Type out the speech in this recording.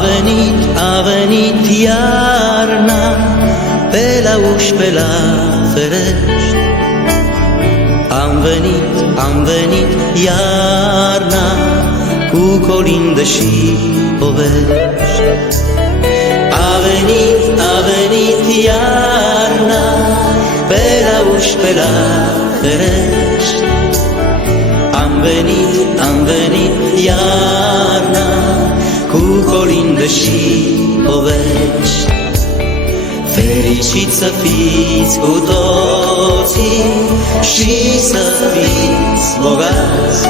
A venit iarna pe la uși, pe la ferești. Am venit iarna cu colindă și povești. A venit iarna pe la uși, pe la ferești. Am venit iarna cu colindă și povești. Fericiți să fiți cu toții și să fiți bogați,